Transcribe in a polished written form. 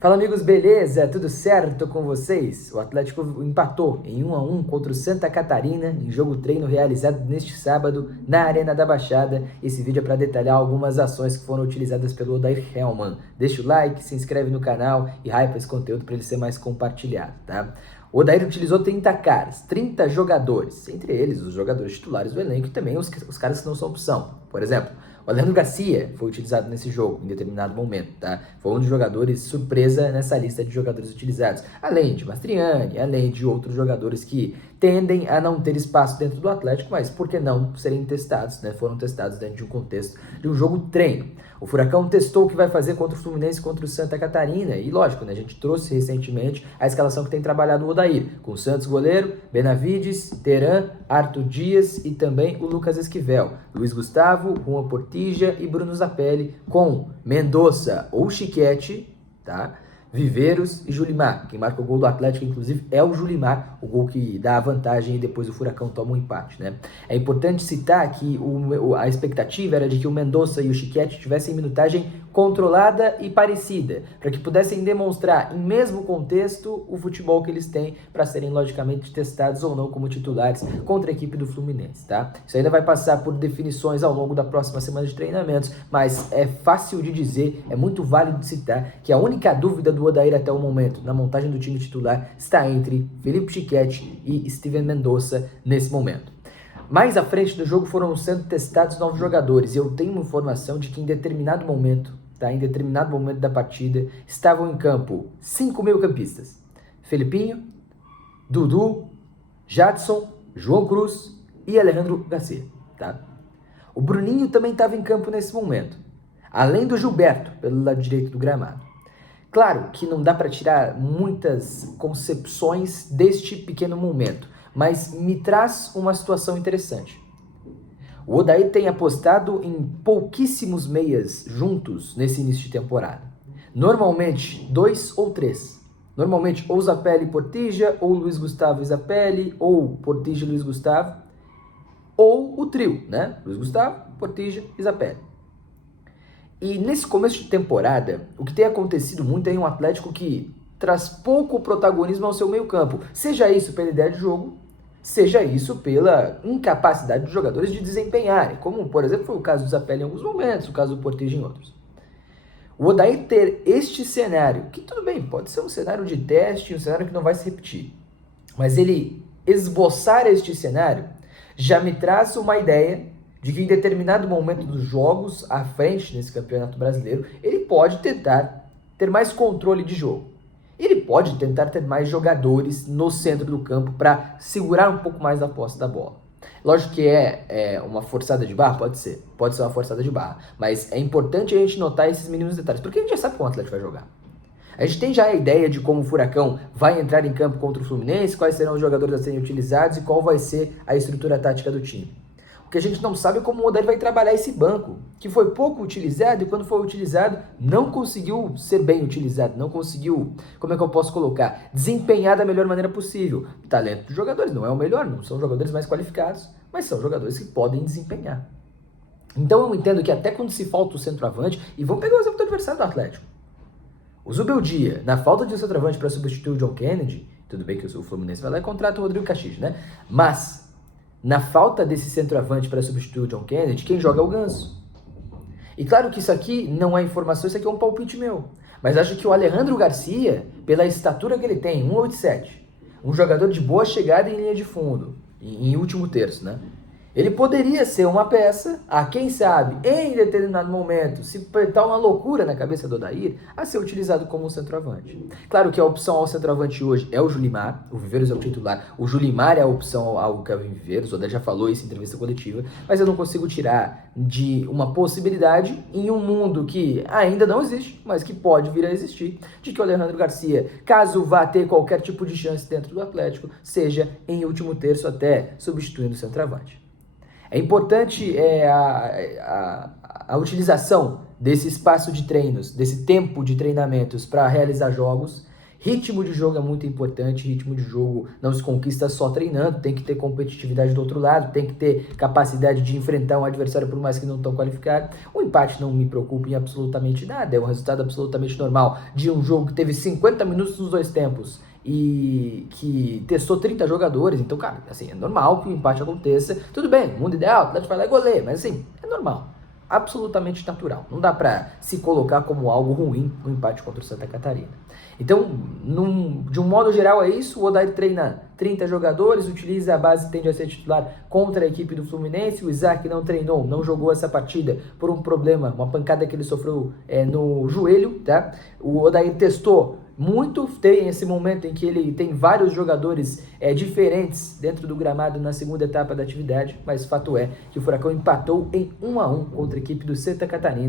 Fala amigos, beleza? Tudo certo com vocês? O Atlético empatou em 1-1 contra o Santa Catarina em jogo treino realizado neste sábado na Arena da Baixada. Esse vídeo é para detalhar algumas ações que foram utilizadas pelo Odair Hellmann. Deixa o like, se inscreve no canal e hypa esse conteúdo para ele ser mais compartilhado, tá? O Odair utilizou 30 caras, 30 jogadores, entre eles os jogadores titulares do elenco e também os caras que não são opção. Por exemplo, o Alejandro Garcia foi utilizado nesse jogo em determinado momento, tá? Foi um dos jogadores surpresa nessa lista de jogadores utilizados. Além de Mastriani, além de outros jogadores que tendem a não ter espaço dentro do Atlético, mas por que não serem testados, né? Foram testados dentro de um contexto de um jogo treino. O Furacão testou o que vai fazer contra o Fluminense, contra o Santa Catarina. E lógico, né? A gente trouxe recentemente a escalação que tem trabalhado o Odair, com o Santos goleiro, Benavides, Teran, Arthur Dias e também o Lucas Esquivel, Luiz Gustavo, Juan Portilla e Bruno Zapelli, com Mendonça ou Chiquete, tá? Viveiros e Julimar. Quem marca o gol do Atlético, inclusive, é o Julimar, o gol que dá a vantagem e depois o Furacão toma um empate, né? É importante citar que a expectativa era de que o Mendonça e o Chiquete tivessem minutagem controlada e parecida, para que pudessem demonstrar, em mesmo contexto, o futebol que eles têm para serem logicamente testados ou não como titulares contra a equipe do Fluminense, tá? Isso ainda vai passar por definições ao longo da próxima semana de treinamentos, mas é fácil de dizer, é muito válido de citar que a única dúvida do Odair até o momento na montagem do time titular está entre Felipe Chiquete e Steven Mendonça nesse momento. Mais à frente do jogo foram sendo testados novos jogadores e eu tenho uma informação de que em determinado momento da partida, estavam em campo 5 meio-campistas: Felipinho, Dudu, Jadson, João Cruz e Alejandro Garcia, tá? O Bruninho também estava em campo nesse momento, além do Gilberto, pelo lado direito do gramado. Claro que não dá para tirar muitas concepções deste pequeno momento, mas me traz uma situação interessante. O Odair tem apostado em pouquíssimos meias juntos nesse início de temporada. Normalmente, 2 ou 3. Normalmente, ou Zapelli e Portilla, ou Luiz Gustavo e Zapelli, ou Portilla e Luiz Gustavo, ou o trio, né? Luiz Gustavo, Portilla e Zapelli. E nesse começo de temporada, o que tem acontecido muito é um Atlético que traz pouco protagonismo ao seu meio-campo. Seja isso pela ideia de jogo, seja isso pela incapacidade dos jogadores de desempenharem, como, por exemplo, foi o caso do Zapelli em alguns momentos, o caso do Portilla em outros. O Odair ter este cenário, que tudo bem, pode ser um cenário de teste, um cenário que não vai se repetir, mas ele esboçar este cenário já me traz uma ideia de que em determinado momento dos jogos à frente nesse campeonato brasileiro, ele pode tentar ter mais controle de jogo. Ele pode tentar ter mais jogadores no centro do campo para segurar um pouco mais a posse da bola. Lógico que é uma forçada de barra, pode ser uma forçada de barra, mas é importante a gente notar esses mínimos detalhes, porque a gente já sabe como o Atlético vai jogar. A gente tem já a ideia de como o Furacão vai entrar em campo contra o Fluminense, quais serão os jogadores a serem utilizados e qual vai ser a estrutura tática do time. O que a gente não sabe é como o Odair vai trabalhar esse banco, que foi pouco utilizado e quando foi utilizado não conseguiu ser bem utilizado, não conseguiu, como é que eu posso colocar, desempenhar da melhor maneira possível. O talento dos jogadores não é o melhor, não são jogadores mais qualificados, mas são jogadores que podem desempenhar. Então eu entendo que até quando se falta o centroavante, e vamos pegar o exemplo do adversário do Atlético. O Zubeldia, na falta de um centroavante para substituir o John Kennedy, tudo bem que o Fluminense vai lá e contrata o Rodrigo Caxias, né? Mas na falta desse centroavante para substituir o John Kennedy, quem joga é o Ganso. E claro que isso aqui não é informação, isso aqui é um palpite meu. Mas acho que o Alejandro Garcia, pela estatura que ele tem, 1,87, um jogador de boa chegada em linha de fundo, em último terço, né? Ele poderia ser uma peça, quem sabe, em determinado momento, se apertar uma loucura na cabeça do Odair, a ser utilizado como um centroavante. Claro que a opção ao centroavante hoje é o Julimar, o Viveiros é o titular, o Julimar é a opção ao Kevin Viveiros, o Odair já falou isso em entrevista coletiva, mas eu não consigo tirar de uma possibilidade em um mundo que ainda não existe, mas que pode vir a existir, de que o Alejandro Garcia, caso vá ter qualquer tipo de chance dentro do Atlético, seja em último terço até substituindo o centroavante. É importante a utilização desse espaço de treinos, desse tempo de treinamentos para realizar jogos Ritmo de jogo é muito importante, ritmo de jogo não se conquista só treinando, tem que ter competitividade do outro lado, tem que ter capacidade de enfrentar um adversário por mais que não tão qualificado. O empate não me preocupa em absolutamente nada, é um resultado absolutamente normal de um jogo que teve 50 minutos nos dois tempos e que testou 30 jogadores, então, cara, assim, é normal que o empate aconteça. Tudo bem, mundo ideal, o Atlético vai lá e goleia, mas assim, é normal. Absolutamente natural. Não dá para se colocar como algo ruim o empate contra o Santa Catarina. Então, de um modo geral é isso. O Odair treina 30 jogadores, utiliza a base, tende a ser titular contra a equipe do Fluminense. O Isaac não treinou, não jogou essa partida por um problema, uma pancada que ele sofreu no joelho, tá? O Odair testou muito, tem esse momento em que ele tem vários jogadores diferentes dentro do gramado na segunda etapa da atividade, mas fato é que o Furacão empatou em 1-1 contra a equipe do Santa Catarina.